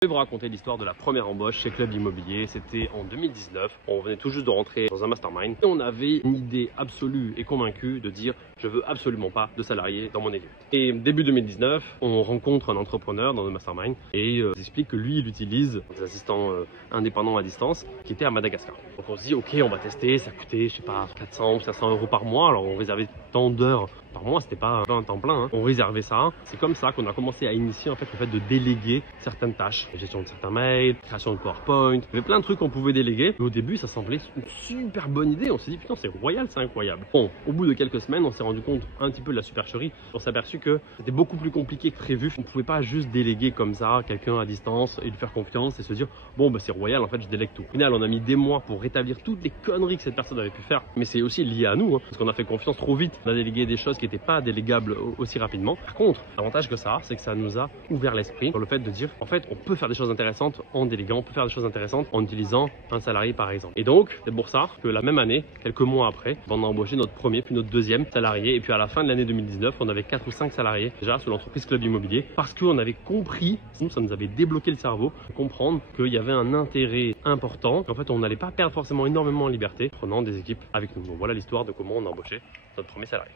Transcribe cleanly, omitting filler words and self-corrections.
Je vais vous raconter l'histoire de la première embauche chez Club Immobilier. C'était en 2019. On venait tout juste de rentrer dans un mastermind et on avait une idée absolue et convaincue de dire je veux absolument pas de salariés dans mon équipe. Et début 2019, on rencontre un entrepreneur dans le mastermind et il explique que lui, il utilise des assistants indépendants à distance qui étaient à Madagascar. Donc on se dit ok, on va tester. Ça coûtait je sais pas 400 ou 500 euros par mois. Alors on réservait tant d'heures par mois, c'était pas un temps plein, hein. On réservait ça. C'est comme ça qu'on a commencé à initier en fait le fait de déléguer certaines tâches, gestion de certains mails, création de PowerPoint. Il y avait plein de trucs qu'on pouvait déléguer. Et au début, ça semblait une super bonne idée. On s'est dit putain, c'est royal, c'est incroyable. Bon, au bout de quelques semaines, on s'est rendu compte un petit peu de la supercherie. On s'est aperçu que c'était beaucoup plus compliqué que prévu. On pouvait pas juste déléguer comme ça quelqu'un à distance et lui faire confiance et se dire bon bah c'est royal, en fait je délègue tout. Au final, on a mis des mois pour rétablir toutes les conneries que cette personne avait pu faire. Mais c'est aussi lié à nous, hein, parce qu'on a fait confiance trop vite. On a délégué des choses qui n'étaient pas délégables aussi rapidement. Par contre, l'avantage que ça a, c'est que ça nous a ouvert l'esprit sur le fait de dire en fait on peut faire des choses intéressantes en déléguant, on peut faire des choses intéressantes en utilisant un salarié par exemple. Et donc c'est pour ça que la même année, quelques mois après, on a embauché notre premier puis notre deuxième salarié et puis à la fin de l'année 2019, on avait 4 ou 5 salariés déjà sur l'entreprise Club Immobilier parce qu'on avait compris, ça nous avait débloqué le cerveau, comprendre qu'il y avait un intérêt important, qu'en fait on n'allait pas perdre forcément énormément en liberté en prenant des équipes avec nous. Donc voilà l'histoire de comment on a embauché notre premier salarié.